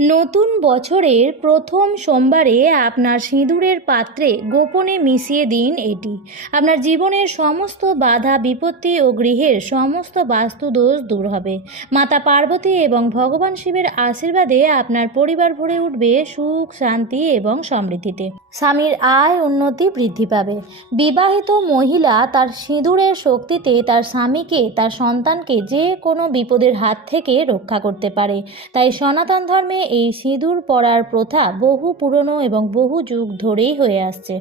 নতুন বছরের প্রথম সোমবারে আপনার সিঁদুরের পাত্রে গোপনে মিশিয়ে দিন এটি। আপনার জীবনের সমস্ত বাধা বিপত্তি ও গৃহের সমস্ত বাস্তুদোষ দূর হবে। মাতা পার্বতী এবং ভগবান শিবের আশীর্বাদে আপনার পরিবার ভরে উঠবে সুখ, শান্তি এবং সমৃদ্ধিতে। স্বামীর আয় উন্নতি বৃদ্ধি পাবে। বিবাহিত মহিলা তার সিঁদুরের শক্তিতে তার স্বামীকে, তার সন্তানকে যে কোনো বিপদের হাত থেকে রক্ষা করতে পারে। তাই সনাতন ধর্মে এই সিঁদুর পরার প্রথা বহু পুরনো এবং বহু যুগ ধরেই হয়ে আসছে।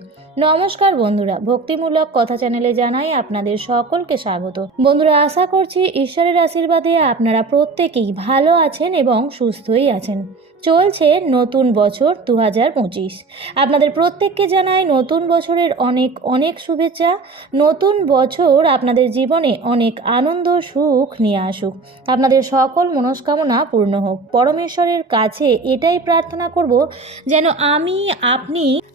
নমস্কার বন্ধুরা, ভক্তিমূলক কথা চ্যানেলে জানাই আপনাদের সকলকে স্বাগত। বন্ধুরা, আশা করছি ঈশ্বরের আশীর্বাদে আপনারা প্রত্যেকেই ভালো আছেন এবং সুস্থই আছেন। চলছে নতুন বছর 2025। আপনাদের প্রত্যেককে জানাই নতুন বছরের অনেক অনেক শুভেচ্ছা। নতুন বছর আপনাদের জীবনে অনেক আনন্দ সুখ নিয়ে আসুক। আপনাদের সকল মনস্কামনা পূর্ণ হোক। পরমেশ্বরের কাছে এটাই প্রার্থনা করব যেন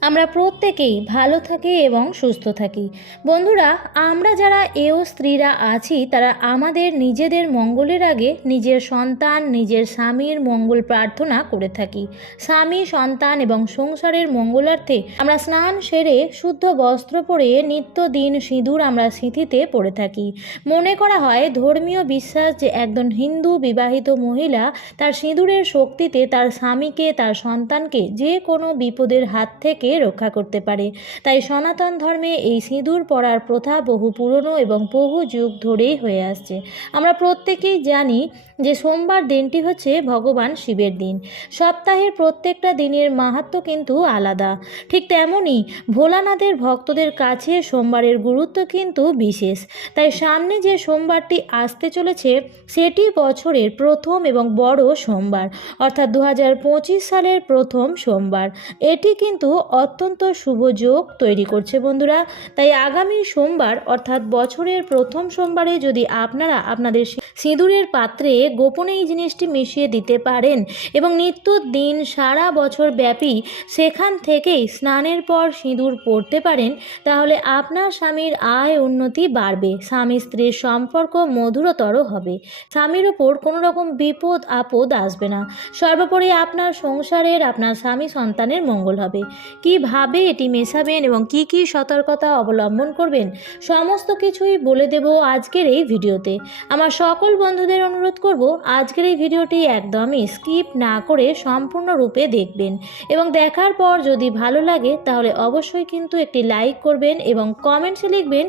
আমরা প্রত্যেকেই ভালো থাকি এবং সুস্থ থাকি। বন্ধুরা, আমরা যারা এও স্ত্রীরা আছি তারা আমাদের নিজেদের মঙ্গলের আগে নিজের সন্তান, নিজের স্বামীর মঙ্গল প্রার্থনা করে থাকি। স্বামী, সন্তান এবং সংসারের মঙ্গলার্থে আমরা স্নান সেরে শুদ্ধ বস্ত্র পরে নিত্যদিন সিঁদুর আমরা সিঁথিতে পরে থাকি। মনে করা হয়, ধর্মীয় বিশ্বাস যে একজন হিন্দু বিবাহিত মহিলা তার সিঁদুরের শক্তিতে তার স্বামীকে, তার সন্তানকে যে কোনো বিপদের হাত থেকে রক্ষা করতে পারে। তাই সনাতন ধর্মে এই সিঁদুর পরার প্রথা বহু পুরনো এবং বহু যুগ ধরেই হয়ে আসছে। আমরা প্রত্যেকেই জানি যে সোমবার দিনটি হচ্ছে ভগবান শিবের দিন। সপ্তাহের প্রত্যেকটা দিনের মাহাত্ম্য কিন্তু আলাদা। ঠিক তেমনই ভোলানাথের ভক্তদের কাছে সোমবারের গুরুত্ব কিন্তু বিশেষ। তাই সামনে যে সোমবারটি আসতে চলেছে সেটি বছরের প্রথম এবং বড় সোমবার, অর্থাৎ 2025 সালের প্রথম সোমবার। এটি কিন্তু অত্যন্ত শুভ যোগ তৈরি করছে বন্ধুরা। তাই আগামী সোমবার অর্থাৎ বছরের প্রথম সোমবারে যদি আপনারা আপনাদের সিঁদুরের পাত্রে গোপনে এই জিনিসটি মিশিয়ে দিতে পারেন এবং নিত্যদিন সারা বছর ব্যাপী সেখান থেকেই স্নানের পর সিঁদুর পরতে পারেন, তাহলে আপনার স্বামীর আয় উন্নতি বাড়বে, স্বামী স্ত্রীর সম্পর্ক মধুরতর হবে, স্বামীর ওপর কোনো রকম বিপদ আপদ আসবে না। সর্বোপরি আপনার সংসারের, আপনার স্বামী সন্তানের মঙ্গল হবে। কিভাবে এটি মেশাবেন এবং কি কি সতর্কতা অবলম্বন করবেন সমস্ত কিছুই বলে দেব আজকের এই ভিডিওতে। আমার সকল বন্ধুদের অনুরোধ করব আজকের এই ভিডিওটি একদমই স্কিপ না করে সম্পূর্ণরূপে দেখবেন এবং দেখার পর যদি ভালো লাগে তাহলে অবশ্যই কিন্তু একটি লাইক করবেন এবং কমেন্টসে লিখবেন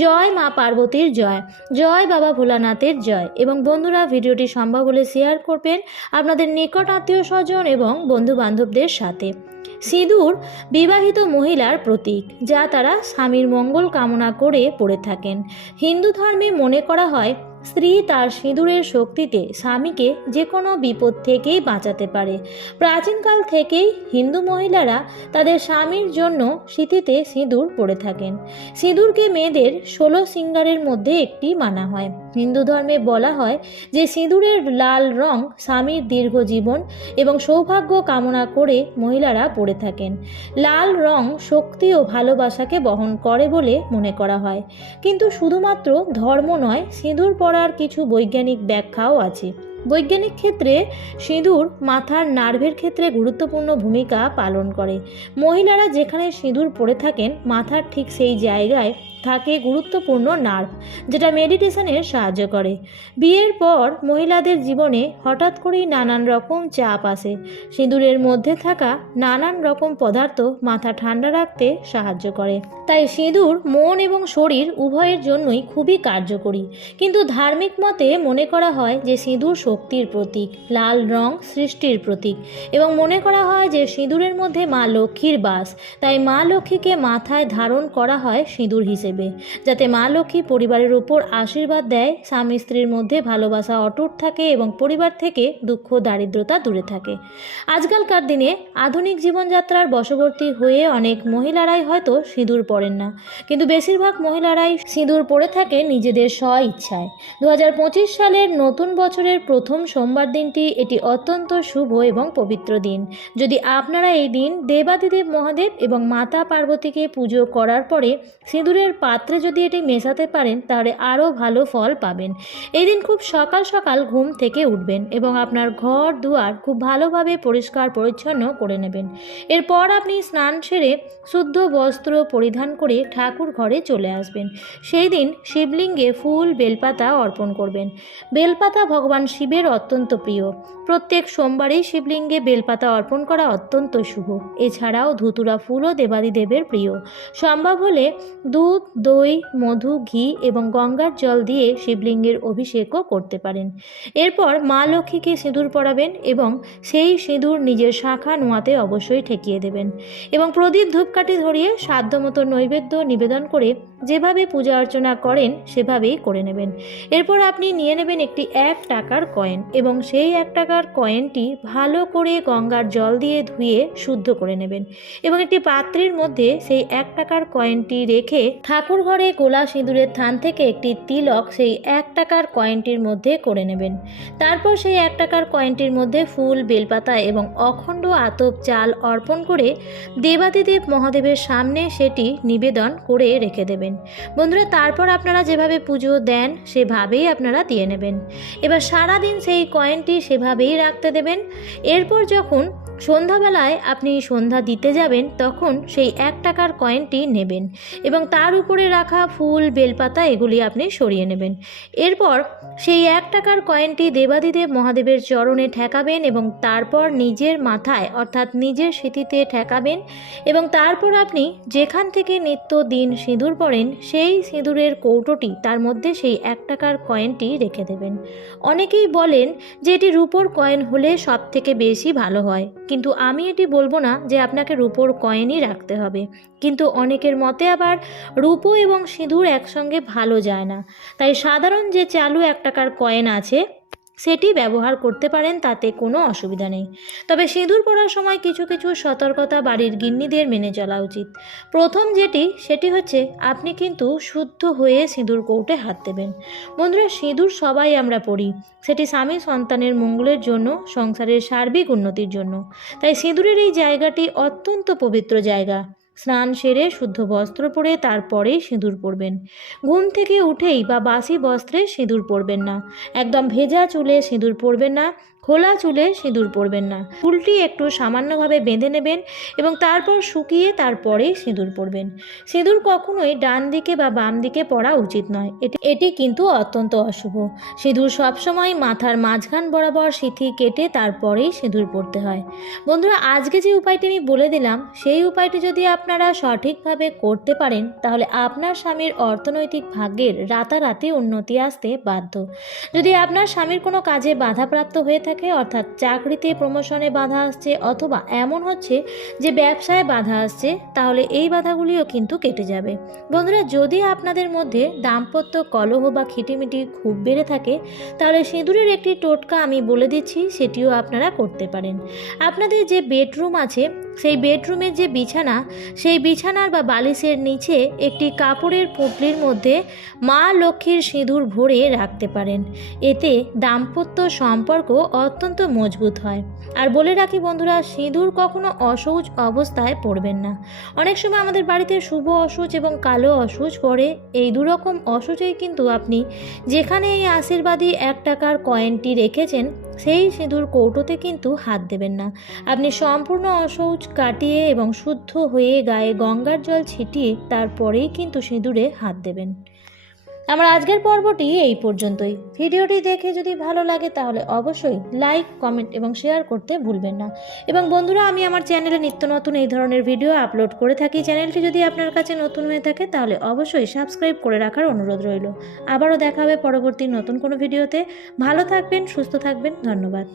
জয় মা পার্বতীর জয়, জয় বাবা ভোলানাথের জয়। এবং বন্ধুরা, ভিডিওটি সম্ভব হলে শেয়ার করবেন আপনাদের নিকট আত্মীয় স্বজন এবং বন্ধু বান্ধবদের সাথে। সিঁদুর বিবাহিত মহিলার প্রতীক, যা তারা স্বামীর মঙ্গল কামনা করে পরে থাকেন। হিন্দু ধর্মে মনে করা হয় স্ত্রী তার সিঁদুরের শক্তিতে স্বামীকে যে কোনো বিপদ থেকেই বাঁচাতে পারে। প্রাচীনকাল থেকেই হিন্দু মহিলারা তাদের স্বামীর জন্য সিঁথিতে সিঁদুর পরে থাকেন। সিঁদুরকে মেয়েদের 16 শৃঙ্গারের মধ্যে একটি মানা হয়। হিন্দু ধর্মে বলা হয় যে সিঁদুরের লাল রং স্বামীর দীর্ঘ জীবন এবং সৌভাগ্য কামনা করে মহিলারা পরে থাকেন। লাল রং শক্তি ও ভালোবাসাকে বহন করে বলে মনে করা হয়। কিন্তু শুধুমাত্র ধর্ম নয়, সিঁদুর পরার কিছু বৈজ্ঞানিক ব্যাখ্যাও আছে। বৈজ্ঞানিক ক্ষেত্রে সিঁদুর মাথার নার্ভের ক্ষেত্রে গুরুত্বপূর্ণ ভূমিকা পালন করে। মহিলারা যেখানে সিঁদুর পরে থাকেন মাথার ঠিক সেই জায়গায় থাকে গুরুত্বপূর্ণ নার্ভ, যেটা মেডিটেশনের সাহায্য করে। বিয়ের পর মহিলাদের জীবনে হঠাৎ করেই নানান রকম চাপ আসে। সিঁদুরের মধ্যে থাকা নানান রকম পদার্থ মাথা ঠান্ডা রাখতে সাহায্য করে। তাই সিঁদুর মন এবং শরীর উভয়ের জন্যই খুবই কার্যকরী। কিন্তু ধার্মিক মতে মনে করা হয় যে সিঁদুর শক্তির প্রতীক, লাল রং সৃষ্টির প্রতীক এবং মনে করা হয় যে সিঁদুরের মধ্যে মা লক্ষ্মীর বাস। তাই মা লক্ষ্মীকে মাথায় ধারণ করা হয় সিঁদুর হিসেবে, যাতে মা লক্ষ্মী পরিবারের উপর আশীর্বাদ দেয়, স্বামী স্ত্রীর মধ্যে ভালোবাসা অটুট থাকে এবং পরিবার থেকে দুঃখ দারিদ্রতা দূরে থাকে। আজকালকার দিনে আধুনিক জীবনযাত্রার বশবর্তী হয়ে অনেক মহিলারাই হয়তো সিঁদুর পরেন না, কিন্তু বেশিরভাগ মহিলারাই সিঁদুর পরে থাকে নিজেদের স্ব ইচ্ছায়। 2025 সালের নতুন বছরের প্রথম সোমবার দিনটি এটি অত্যন্ত শুভ এবং পবিত্র দিন। যদি আপনারা এই দিন দেবাদিদেব মহাদেব এবং মাতা পার্বতীকে পুজো করার পরে সিঁদুরের পাত্রে যদি এটি মেশাতে পারেন তাহলে আরও ভালো ফল পাবেন। এই দিন খুব সকাল সকাল ঘুম থেকে উঠবেন এবং আপনার ঘর দুয়ার খুব ভালোভাবে পরিষ্কার পরিচ্ছন্ন করে নেবেন। এরপর আপনি স্নান সেরে শুদ্ধ বস্ত্র পরিধান করে ঠাকুর ঘরে চলে আসবেন। সেই দিন শিবলিঙ্গে ফুল বেলপাতা অর্পণ করবেন। বেলপাতা ভগবান শিবের অত্যন্ত প্রিয়। প্রত্যেক সোমবারেই শিবলিঙ্গে বেলপাতা অর্পণ করা অত্যন্ত শুভ। এছাড়াও ধুতুরা ফুলও দেবাদিদেবের প্রিয়। সম্ভব হলে দুধ, দই, মধু, ঘি এবং গঙ্গার জল দিয়ে শিবলিঙ্গের অভিষেকও করতে পারেন। এরপর মা লক্ষ্মীকে সিঁদুর পরাবেন এবং সেই সিঁদুর নিজের শাখা নোয়াতে অবশ্যই ঠেকিয়ে দেবেন এবং প্রদীপ ধূপকাঠি ধরিয়ে সাধ্যমতো নৈবেদ্য নিবেদন করে যেভাবে পূজা অর্চনা করেন সেভাবেই করে নেবেন। এরপর আপনি নিয়ে নেবেন একটি 1 টাকার কয়েন এবং সেই 1 টাকার কয়েনটি ভালো করে গঙ্গার জল দিয়ে ধুয়ে শুদ্ধ করে নেবেন এবং একটি পাত্রের মধ্যে সেই 1 টাকার কয়েনটি রেখে ঠাকুর ঘরে গোলা সিঁদুরের থান থেকে একটি তিলক সেই 1 টাকার কয়েনটির মধ্যে করে নেবেন। তারপর সেই 1 টাকার কয়েনটির মধ্যে ফুল, বেলপাতা এবং অখণ্ড আতপ চাল অর্পণ করে দেবাদিদেব মহাদেবের সামনে সেটি নিবেদন করে রেখে দেবেন। বন্ধুরা, তারপর আপনারা যেভাবে পুজো দেন সেভাবেই আপনারা দিয়ে নেবেন। এবার সারাদিন সেই কয়েনটি সেভাবেই রাখতে দেবেন। এরপর যখন সন্ধ্যাবেলায় আপনি সন্ধ্যা দিতে যাবেন তখন সেই 1 টাকার কয়েনটি নেবেন এবং তার উপরে রাখা ফুল, বেলপাতা এগুলি আপনি সরিয়ে নেবেন। এরপর সেই 1 টাকার কয়েনটি দেবাদিদেব মহাদেবের চরণে ঠেকাবেন এবং তারপর নিজের মাথায় অর্থাৎ নিজের সিঁথিতে ঠেকাবেন এবং তারপর আপনি যেখান থেকে নিত্য দিন সিঁদুর পড়েন সেই সিঁদুরের কৌটোটি তার মধ্যে সেই 1 টাকার কয়েনটি রেখে দেবেন। অনেকেই বলেন যে এটি রূপোর কয়েন হলে সব থেকে বেশি ভালো হয়, কিন্তু আমি এটি বলবো না যে আপনাকে রূপোর কয়েনই রাখতে হবে। কিন্তু অনেকের মতে আবার রূপো এবং সিঁদুর একসঙ্গে ভালো যায় না, তাই সাধারণ যে চালু 1 টাকার কয়েন আছে সেটি ব্যবহার করতে পারেন, তাতে কোনো অসুবিধা নেই। তবে সিঁদুর পরার সময় কিছু কিছু সতর্কতা বাড়ির গিন্নিদের মেনে চলা উচিত। প্রথম সেটি হচ্ছে আপনি কিন্তু শুদ্ধ হয়ে সিঁদুর কৌটে হাত দেবেন। বন্ধুরা, সিঁদুর সবাই আমরা পরি, সেটি স্বামী সন্তানের মঙ্গলের জন্য, সংসারের সার্বিক উন্নতির জন্য। তাই সিঁদুরের এই জায়গাটি অত্যন্ত পবিত্র জায়গা। স্নান সেরে শুদ্ধ বস্ত্র পরে তারপরেই সিঁদুর পরবেন। ঘুম থেকে উঠেই বা বাসি বস্ত্রে সিঁদুর পরবেন না। একদম ভেজা চুলে সিঁদুর পরবেন না, খোলা চুলে সিঁদুর পরবেন না। চুলটি একটু সামান্যভাবে বেঁধে নেবেন এবং তারপর শুকিয়ে তারপরেই সিঁদুর পরবেন। সিঁদুর কখনোই ডান দিকে বা বাম দিকে পরা উচিত নয়, এটি কিন্তু অত্যন্ত অশুভ। সিঁদুর সবসময় মাথার মাঝখান বরাবর সিঁথি কেটে তারপরেই সিঁদুর পরতে হয়। বন্ধুরা, আজকে যে উপায়টি আমি বলে দিলাম সেই উপায়টি যদি আপনারা সঠিকভাবে করতে পারেন তাহলে আপনার স্বামীর অর্থনৈতিক ভাগ্যের রাতারাতি উন্নতি আসতে বাধ্য। যদি আপনার স্বামীর কোনো কাজে বাধাপ্রাপ্ত হয়ে থাকে, অর্থাৎ চাকরিতে প্রমোশনে বাধা আসছে অথবা এমন হচ্ছে যে ব্যবসায় বাধা আসছে, তাহলে এই বাধাগুলিও কিন্তু কেটে যাবে। বন্ধুরা, যদি আপনাদের মধ্যে দাম্পত্য কলহ বা খিটিমিটি খুব বেড়ে থাকে তাহলে সিঁদুরের একটি টোটকা আমি বলে দিচ্ছি, সেটিও আপনারা করতে পারেন। আপনাদের যে বেডরুম আছে সেই বেডরুমের যে বিছানা, সেই বিছানার বা বালিশের নিচে একটি কাপড়ের পুঁটলির মধ্যে মা লক্ষ্মীর সিঁদুর ভরে রাখতে পারেন। এতে দাম্পত্য সম্পর্ক অত্যন্ত মজবুত হয়। আর বলে রাখি বন্ধুরা, সিঁদুর কখনো অসহজ অবস্থায় পরবেন না। অনেক সময় আমাদের বাড়িতে শুভ অসুচ এবং কালো অসুচ পড়ে। এই দুরকম অসুচেই কিন্তু আপনি যেখানে এই আশীর্বাদী 1 টাকার কয়েনটি রেখেছেন সেই সিঁদুর কৌটোতে কিন্তু হাত দেবেন না। আপনি সম্পূর্ণ অসৌচ কাটিয়ে এবং শুদ্ধ হয়ে গায়ে গঙ্গার জল ছিটিয়ে তারপরেই কিন্তু সিঁদুরে হাত দেবেন। আমার আজকের পর্বটি এই পর্যন্তই। ভিডিওটি দেখে যদি ভালো লাগে তাহলে অবশ্যই লাইক, কমেন্ট এবং শেয়ার করতে ভুলবেন না। এবং বন্ধুরা, আমি আমার চ্যানেলে নিত্য নতুন এই ধরনের ভিডিও আপলোড করে থাকি। চ্যানেলটি যদি আপনার কাছে নতুন হয়ে থাকে তাহলে অবশ্যই সাবস্ক্রাইব করে রাখার অনুরোধ রইল। আবারও দেখা হবে পরবর্তী নতুন কোনো ভিডিওতে। ভালো থাকবেন, সুস্থ থাকবেন। ধন্যবাদ।